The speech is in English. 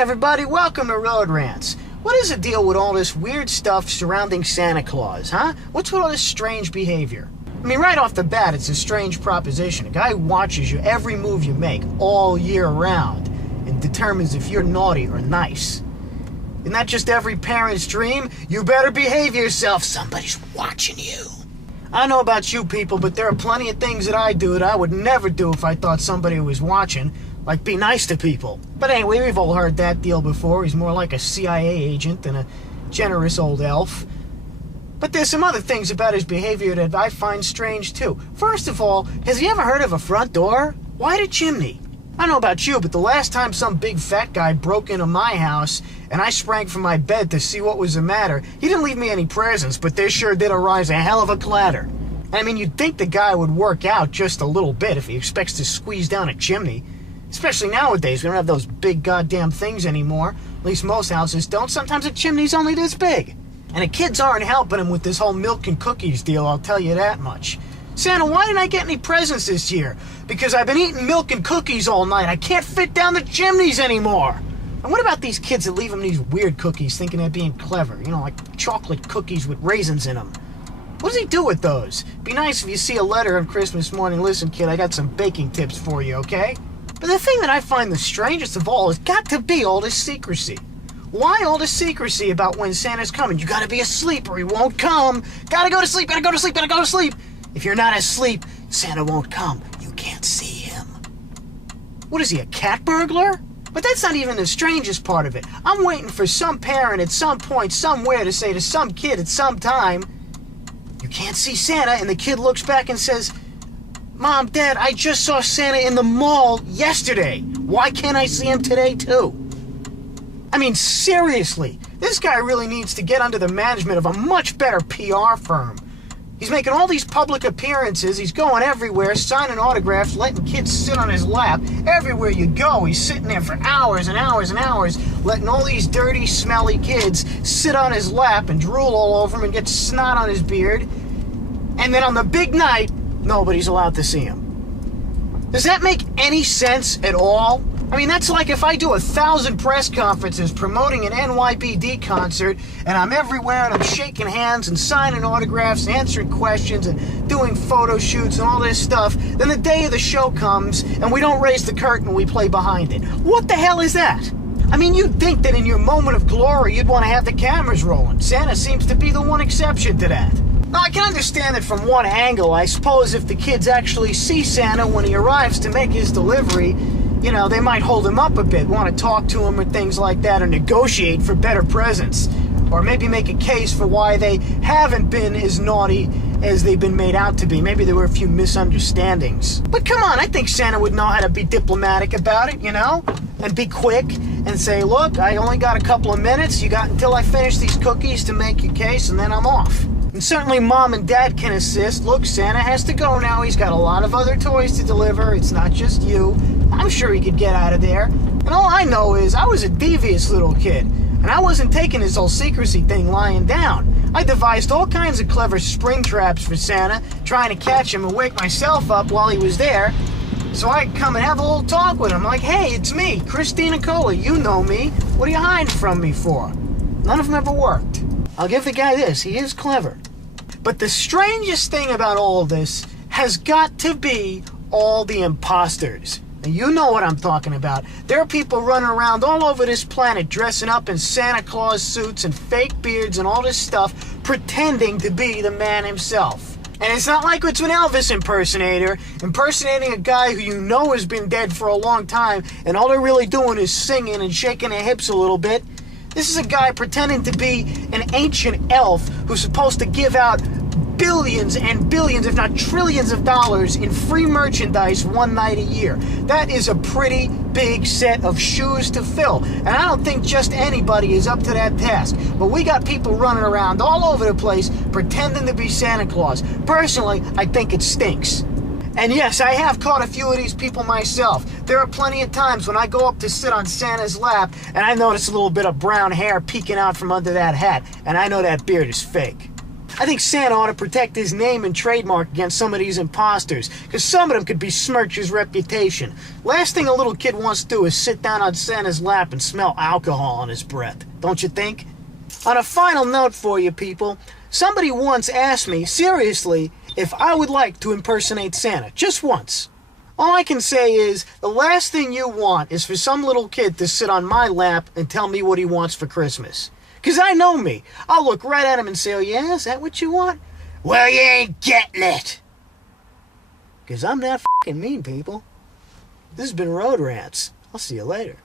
everybody, welcome to Road Rants. What is the deal with all this weird stuff surrounding Santa Claus, huh? What's with all this strange behavior? I mean, right off the bat, it's a strange proposition. A guy watches you every move you make all year round and determines if you're naughty or nice. Isn't that just every parent's dream? You better behave yourself. Somebody's watching you. I don't know about you people, but there are plenty of things that I do that I would never do if I thought somebody was watching. Like be nice to people. But anyway, we've all heard that deal before. He's more like a CIA agent than a generous old elf. But there's some other things about his behavior that I find strange too. First of all, has he ever heard of a front door? Why the chimney? I don't know about you, but the last time some big fat guy broke into my house and I sprang from my bed to see what was the matter, he didn't leave me any presents, but there sure did arise a hell of a clatter. I mean, you'd think the guy would work out just a little bit if he expects to squeeze down a chimney. Especially nowadays, we don't have those big goddamn things anymore. At least most houses don't. Sometimes a chimney's only this big. And the kids aren't helping him with this whole milk and cookies deal, I'll tell you that much. Santa, why didn't I get any presents this year? Because I've been eating milk and cookies all night. I can't fit down the chimneys anymore. And what about these kids that leave them these weird cookies thinking they're being clever? You know, like chocolate cookies with raisins in them. What does he do with those? Be nice if you see a letter on Christmas morning. Listen, kid, I got some baking tips for you, okay? But the thing that I find the strangest of all has got to be all this secrecy. Why all this secrecy about when Santa's coming? You gotta be asleep or he won't come. Gotta go to sleep, gotta go to sleep, gotta go to sleep. If you're not asleep, Santa won't come. You can't see him. What is he, a cat burglar? But that's not even the strangest part of it. I'm waiting for some parent at some point, somewhere to say to some kid at some time, you can't see Santa, and the kid looks back and says, Mom, Dad, I just saw Santa in the mall yesterday. Why can't I see him today, too? I mean, seriously, this guy really needs to get under the management of a much better PR firm. He's making all these public appearances. He's going everywhere, signing autographs, letting kids sit on his lap. Everywhere you go, he's sitting there for hours and hours and hours, letting all these dirty, smelly kids sit on his lap and drool all over him and get snot on his beard. And then on the big night, nobody's allowed to see him. Does that make any sense at all? I mean, that's like if I do 1,000 press conferences promoting an NYPD concert, and I'm everywhere and I'm shaking hands and signing autographs, answering questions and doing photo shoots and all this stuff, then the day of the show comes and we don't raise the curtain, we play behind it. What the hell is that? I mean, you'd think that in your moment of glory you'd want to have the cameras rolling. Santa seems to be the one exception to that. Now, I can understand it from one angle. I suppose if the kids actually see Santa when he arrives to make his delivery, you know, they might hold him up a bit, want to talk to him or things like that, or negotiate for better presents. Or maybe make a case for why they haven't been as naughty as they've been made out to be. Maybe there were a few misunderstandings. But come on, I think Santa would know how to be diplomatic about it, you know? And be quick and say, look, I only got a couple of minutes. You got until I finish these cookies to make your case, and then I'm off. And certainly Mom and Dad can assist. Look, Santa has to go now. He's got a lot of other toys to deliver. It's not just you. I'm sure he could get out of there. And all I know is I was a devious little kid. And I wasn't taking this whole secrecy thing lying down. I devised all kinds of clever spring traps for Santa, trying to catch him and wake myself up while he was there. So I'd come and have a little talk with him. Like, hey, it's me, Christina Cola. You know me. What are you hiding from me for? None of them ever worked. I'll give the guy this. He is clever. But the strangest thing about all this has got to be all the imposters. And you know what I'm talking about. There are people running around all over this planet dressing up in Santa Claus suits and fake beards and all this stuff, pretending to be the man himself. And it's not like it's an Elvis impersonator impersonating a guy who you know has been dead for a long time, and all they're really doing is singing and shaking their hips a little bit. This is a guy pretending to be an ancient elf who's supposed to give out billions and billions, if not trillions of dollars in free merchandise one night a year. That is a pretty big set of shoes to fill. And I don't think just anybody is up to that task. But we got people running around all over the place pretending to be Santa Claus. Personally, I think it stinks. And yes, I have caught a few of these people myself. There are plenty of times when I go up to sit on Santa's lap and I notice a little bit of brown hair peeking out from under that hat, and I know that beard is fake. I think Santa ought to protect his name and trademark against some of these imposters, because some of them could besmirch his reputation. Last thing a little kid wants to do is sit down on Santa's lap and smell alcohol on his breath, don't you think? On a final note for you people, somebody once asked me, seriously, if I would like to impersonate Santa, just once. All I can say is, the last thing you want is for some little kid to sit on my lap and tell me what he wants for Christmas. Because I know me. I'll look right at him and say, oh yeah, is that what you want? Well, you ain't getting it. Because I'm that fucking mean, people. This has been Road Rants. I'll see you later.